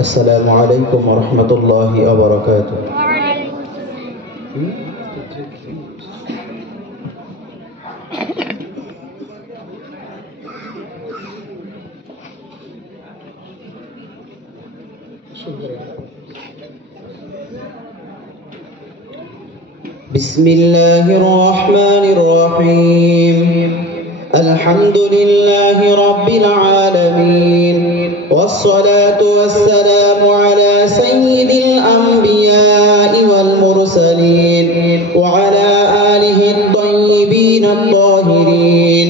السلام عليكم ورحمة الله وبركاته. بسم الله الرحمن الرحيم. الحمد لله رب العالمين، والصلاة والسلام على سيد الأنبياء والمرسلين وعلى آله الطيبين الطاهرين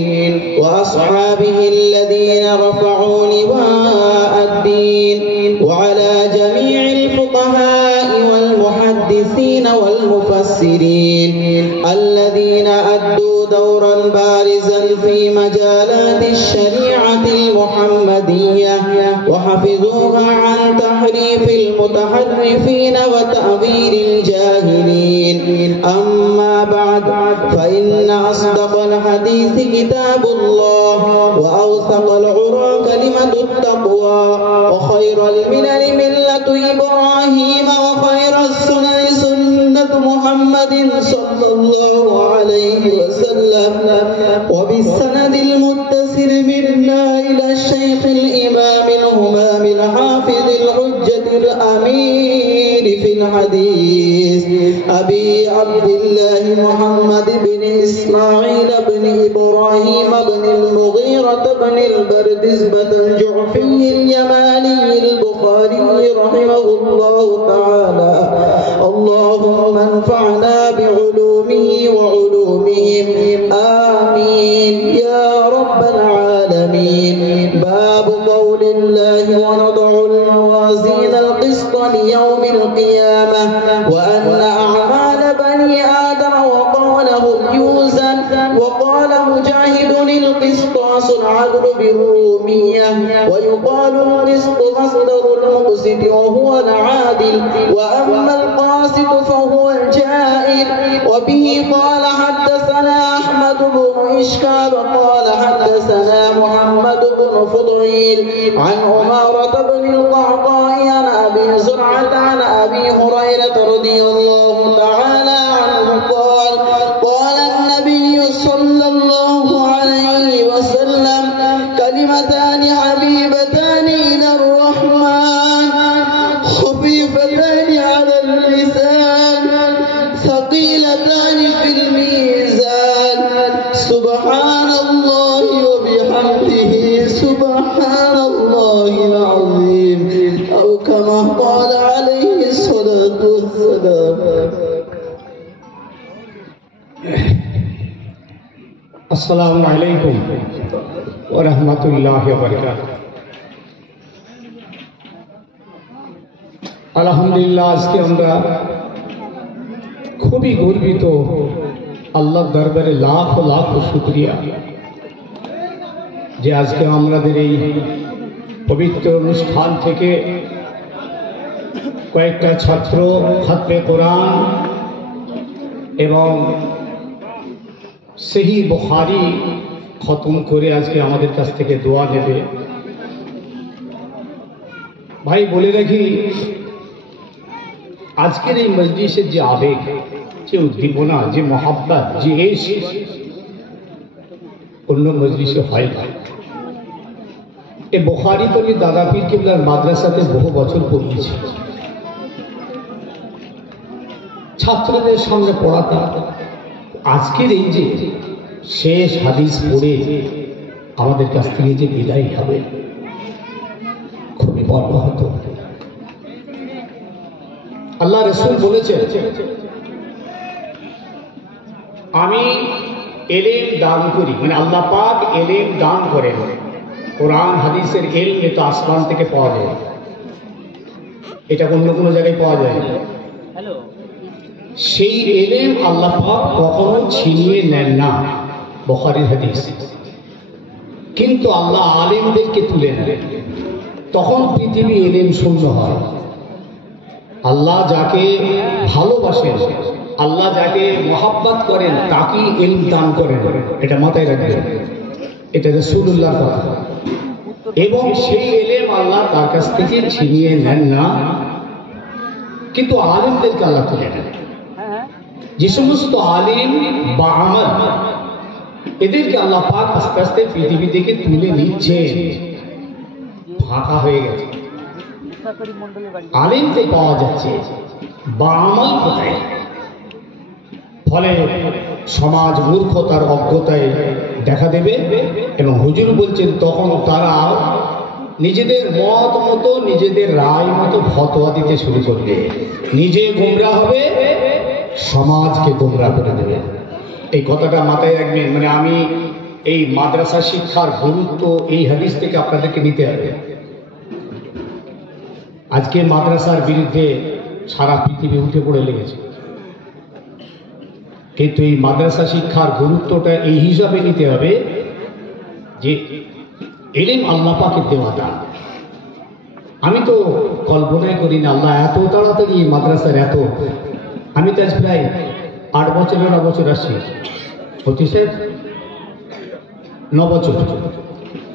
وأصحابه الذين رفعوا لواء الدين، وعلى جميع الفقهاء والمحدثين والمفسرين الذين أدوا دورا بارزا في مجالات الشريعة المحمدية وحفظوها عن تحريف المتحرفين وتأويل الجاهلين. أما بعد، فإن أصدق الحديث كتاب الله، وأوثق العرى كلمة التقوى، وخير الملل ملة إبراهيم، وخير السنن سنة محمد صلى الله عليه وسلم. وبالسند المتصل منا إلى الشيخ الإمام الهمام الحافظ الحجة الأمين في الحديث أبي عبد الله محمد بن إسماعيل بن إبراهيم بن المغيرة بن البردزبة الجعفي اليماني البخاري رحمه الله تعالى. اللهم انفعنا بعلومه وعلومهم، آمين يا رب العالمين. باب قول الله: ونضع الموازين القسط ليوم القيامة وأن أعمال بني آدم وقوله يوزن. وقال مجاهد: القسطاس العدل بالرومية، ويقال القسط مصدر المقسط وهو العادل، وأما القاسط فهو الجائر. وبه قال حدثنا أحمد بن إشكال قال حدثنا محمد بن فضيل عن عمارة بن القعقاع عن أبي زرعة عن أبي هريرة رضي الله تعالى عنه قال: قال النبي صلى الله عليه وسلم: كلمتان حبيبتان إلى الرحمن، خفيفتان على اللسان، ثقيلتان في الميزان، سبحان الله وبحمده، سبحان الله العظيم، أو كما قال عليه الصلاة والسلام. আসসালামু আলাইকুম ওয়া রাহমাতুল্লাহি ওয়া বারাকাতুহু। আলহামদুলিল্লাহ, আজকে আমরা খুবই গর্বিত। আল্লাহর দরবারে লাখ লাখ শুকরিয়া যে আজকে আমাদের এই পবিত্র অনুষ্ঠান থেকে কয়েকটা ছাত্র খাতমে কোরআন এবং সহি বুখারী খতম করে আজকে আমাদের কাছ থেকে দোয়া নেবে। ভাই বলে রাখি, আজকের এই মজলিসের যে আবেগ, যে উদ্দীপনা, যে মহাব্বত, যে ইশক অন্য মজলিসে হয় না। এই বুখারী তো আমি দাদা পীর কিবলার মাদ্রাসাতে বহু বছর পড়িয়েছি। ছাত্রদের সঙ্গে পড়াতা। আজকের এই যে শেষ হাদিস পড়ে আমাদের কাছ থেকে যে বিদায় হবে, খুবই মর্মাহত। আল্লাহ রাসূল বলেছেন, আমি এলেম দান করি, মানে আল্লাহ পাক এলেম দান করেন। কোরআন হাদিসের এলম তো আসমান থেকে পাওয়া যায়, এটা অন্য কোনো জায়গায় পাওয়া যায় না। সেই এলেম আল্লাহ পাক কখনো ছিনিয়ে নেন না, বুখারীর হাদিস। কিন্তু আল্লাহ আলেমদেরকে তুলে নেন, তখন পৃথিবী এলেম শূন্য হয়। আল্লাহ যাকে ভালোবাসেন, আল্লাহ যাকে মহাব্বত করেন, তাকেই ইলম দান করেন। এটা মাথায় রাখবেন, এটা রাসূলুল্লাহর কথা। এবং সেই এলেম আল্লাহ তার কাছ থেকে ছিনিয়ে নেন না, কিন্তু আলিমদেরকে আল্লাহ তুলে নেন। যে সমস্ত আলিম বা আমল এদেরকে আল্লাহ পাক আস্তে আস্তে পৃথিবী থেকে তুলে নিচ্ছে, ফাঁকা হয়ে গেছে। আলিমকে পাওয়া যাচ্ছে, বা আমল কোথায়? ফলে সমাজ মূর্খতার অজ্ঞতায় দেখা দেবে, এবং হুজুর বলছেন তখন তারা নিজেদের মত মতো নিজেদের রায় মতো ফতোয়া দিতে শুরু করবে, নিজে গোমরা হবে, সমাজকে গোমরা করে দেবে। এই কথাটা মাথায় রাখবেন। মানে আমি এই মাদ্রাসা শিক্ষার গুরুত্ব এই হাদিস থেকে আপনাদেরকে নিতে হবে। আজকে মাদ্রাসার বিরুদ্ধে সারা পৃথিবী উঠে পড়ে লেগেছে, কিন্তু এই মাদ্রাসা শিক্ষার গুরুত্বটা এই হিসাবে নিতে হবে যে এলেম আল্লাহ পাকের দেওয়া দান। আমি তো কল্পনাই করি না আল্লাহ এত তাড়াতাড়ি এই মাদ্রাসার এত, আমি তো আজ প্রায় 8 বছর 9 বছর আসছি, হচ্ছে স্যার 9 বছর।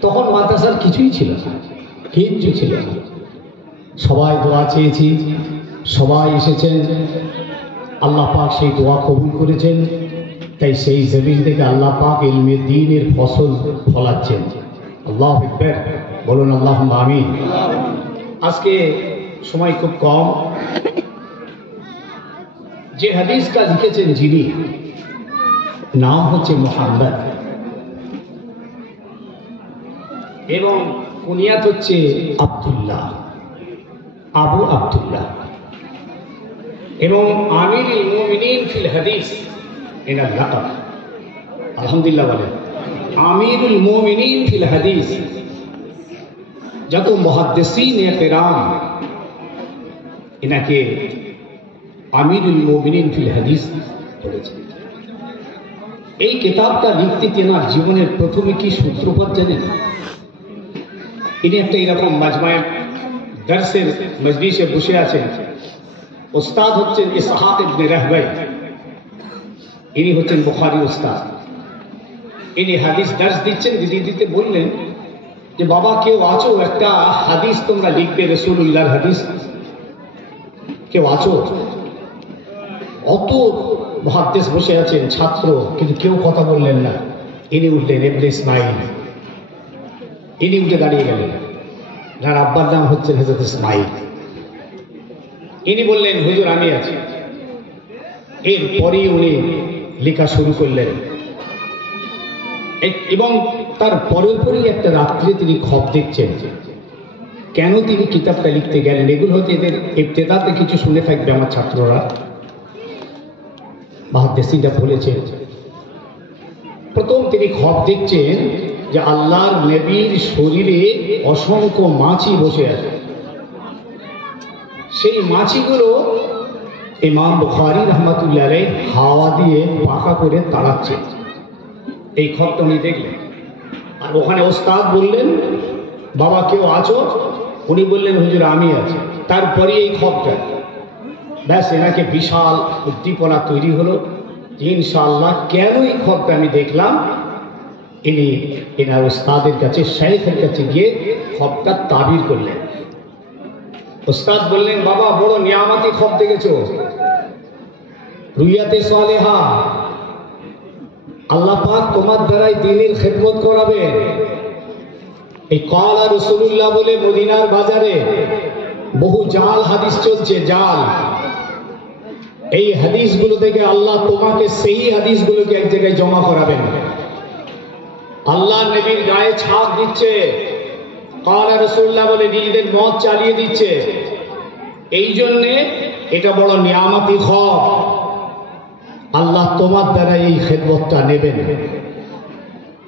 তখন মাদ্রাসার কিছুই ছিল না, কিচ্ছু ছিল না। সবাই দোয়া চেয়েছি, সবাই এসেছেন, আল্লাহ পাক সেই দোয়া কবুল করেছেন। তাই সেই জমিন থেকে আল্লাহ পাক ইলমে দ্বীনের ফসল ফলাচ্ছেন। আল্লাহু আকবার, বলুন আল্লাহুম্মা আমিন। আজকে সময় খুব কম। যে হাদিসটা লিখেছেন যিনি, নাম হচ্ছে মুহাম্মদ এবং কুনিয়াত হচ্ছে আব্দুল্লাহ, আবু আব্দুল্লাহ, এবং আমিরুল মুমিনিন ফিল হাদিস এনার লাকাব। আলহামদুলিল্লাহ বলেন, আমিরুল মুমিনিন ফিল হাদিস। যত মুহাদ্দিসিন কিরাম এনাকে আমিরুল মুমিনিন ফিল হাদিস বলেছেন। এই কিতাবটা লিখতে তেনার জীবনের প্রথমে কি সূত্রপাত জানেন? ইনি একটা এরকম মাজমায়ে দরসের মজলিসে বসে আছেন। উস্তাদ হচ্ছেন ইসহাক ইবনে রাহবাই, ইনি হচ্ছেন বুখারী উস্তাদ। ইনি হাদিস দর্শ দিচ্ছেন, দিতে বললেন যে বাবা কেউ আছো, একটা হাদিস তোমরা লিখবে, রাসূলুল্লাহর হাদিস, কেউ আছো? অত মুহাদ্দিস বসে আছেন, ছাত্র, কিন্তু কেউ কথা বললেন না। ইনি উঠলেন, ইবনে ইসমাইল। ইনি উঠে দাঁড়িয়ে গেলেন, যার আব্বার নাম হচ্ছেন হযরত ইসমাইল। ইনি বললেন হুজুর আমি আছি। এরপরেই উনি লেখা শুরু করলেন, এবং তার পরের পরেই একটা রাত্রে তিনি খব দেখছেন। কেন তিনি কিতাবটা লিখতে গেলেন, এগুলো হচ্ছে এদের ইবতেদাতে কিছু শুনে থাকবে আমার ছাত্ররা। মুহাদ্দিসিনরা বলেছেন, প্রথম তিনি খব দেখছেন যে আল্লাহর নবীর শরীরে অসংখ্য মাছি বসে আছে। সেই মাছিগুলো ইমাম বুখারী রাহমাতুল্লাহ আলাইহি হাওয়া দিয়ে পাকা করে তাড়াচ্ছে। এই খবটা উনি দেখলেন, আর ওখানে ওস্তাদ বললেন বাবা কেউ আছো? উনি বললেন হুজুর আমি আছি। তারপরে এই খবটা, ব্যাস এনাকে বিশাল উদ্দীপনা তৈরি হলো যে ইনশাআল্লাহ কেন এই খবটা আমি দেখলাম। ইনি এনার ওস্তাদের কাছে, শাইখের কাছে গিয়ে খবটা তাবির করলেন। ওস্তাদ বললেন বাবা বড় নিয়ামতি খব দেখেছো, রুইয়াতে সালেহা, আল্লাহ পাক তোমার দ্বারাই দ্বীনের খেদমত করাবেন। এই ক্বালা রাসূলুল্লাহ বলে মদিনার বাজারে বহু জাল হাদিস চলছে, জাল। এই হাদিসগুলো থেকে আল্লাহ তোমাকে সেই হাদিসগুলোকে এক জায়গায় জমা করাবেন। আল্লাহ নবীর গায়ে ছাপ দিচ্ছে, ক্বালা রাসূলুল্লাহ বলে নিজেদের মত চালিয়ে দিচ্ছে। এই জন্যে এটা বড় নিয়ামতি খব, আল্লাহ তোমার দ্বারা এই খেদমতটা নেবেন।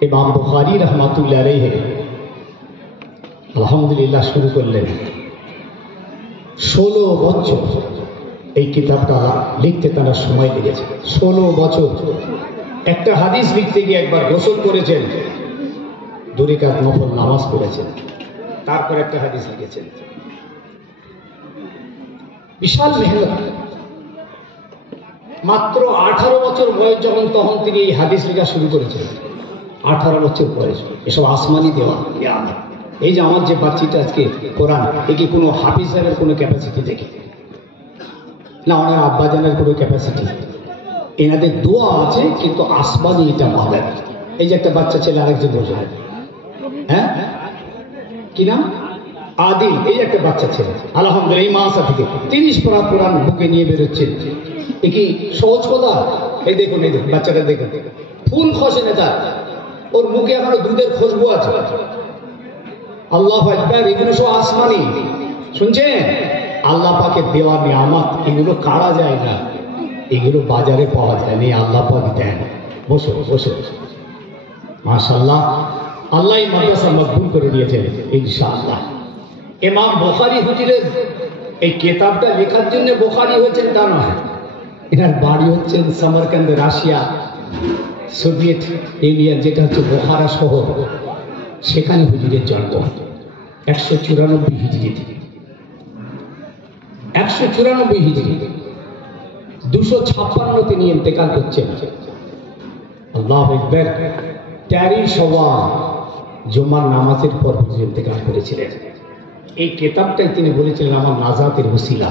ইমাম বুখারী রাহমাতুল্লাহ আলাইহি আলহামদুলিল্লাহ শুরু করলেন। 16 বছর এই কিতাবটা লিখতে তারা সময় লেগেছে। 16 বছর। একটা হাদিস লিখতে গিয়ে একবার গোসল করেছেন, 2 রাকাত নফল নামাজ পড়েছেন, তারপর একটা হাদিস লিখেছেন। বিশাল মেহনত। মাত্র 18 বছর বয়স যখন, তখন তিনি এই হাদিস লেখা শুরু করেছেন। 18 বছর বয়স। এসব আসমানি দেওয়া। এই যে আমার যে বাচ্চিটা আজকে কোরআন, এ কি কোনো হাফিজের কোনো ক্যাপাসিটি দেখে না, ওনার আব্বাজানের কোনো ক্যাপাসিটি, এনাদের দোয়া আছে কিন্তু আসমানি এটা পাবেন। এই যে একটা বাচ্চা ছেলে আরেকজন বসে, হ্যাঁ কি নাম, আদিল, এই একটা বাচ্চা ছেলে আলহামদুলিল্লাহ এই মাসা থেকে 30 পারা কোরআন বুকে নিয়ে বেরোচ্ছেন। এ কি সহজ কথা? এই দেখুন, এই দেখুন বাচ্চাটা দেখুন, ফুল খসে না তার, ওর মুখে এখনো দুধের খুশবু আছে। আল্লাহু আকবার, এগুলো সব আসমানি, শুনছেন? আল্লাহ পাকের দেওয়া নিয়ামত, এগুলো কাড়া যায় না, এগুলো বাজারে পাওয়া যায় না, আল্লাহ পাক দেন। বসো বসো, মাশাআল্লাহ, আল্লাহ এই মাদ্রাসা মকবুল করে দিয়েছেন ইনশাআল্লাহ। ইমাম বুখারী হুজুরের এই কিতাবটা লেখার জন্য বুখারী হয়েছেন তা নয়, এনার বাড়ি হচ্ছেন সামারকান্দ, রাশিয়া, সোভিয়েত ইউনিয়ন, যেটা হচ্ছে বুখারা শহর, সেখানে হুজুরের জন্ম 194 হিজরিতে, 194 হিজরি, 256 তিনি ইন্তেকাল করছেন। আল্লাহু আকবার। 13 শাওয়াল জুমার নামাজের পর হুজুর ইন্তেকাল করেছিলেন। এই কিতাবটাই তিনি বলেছিলেন আমার নাজাতের ওসিলা।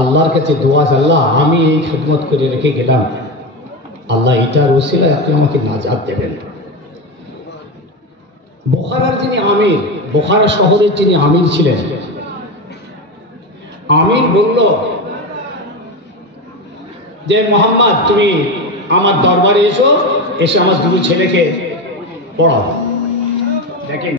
আল্লাহর কাছে দোয়া, আল্লাহ আমি এই খিদমত করে রেখে গেলাম, আল্লাহ এটার ওসিলায় আপনি আমাকে নাজাত দেবেন। বুখারার যিনি আমির, বুখারা শহরের যিনি আমির ছিলেন, আমির বলল যে মোহাম্মদ তুমি আমার দরবারে এসো, এসে আমার দুটো ছেলেকে পড়াও। দেখেন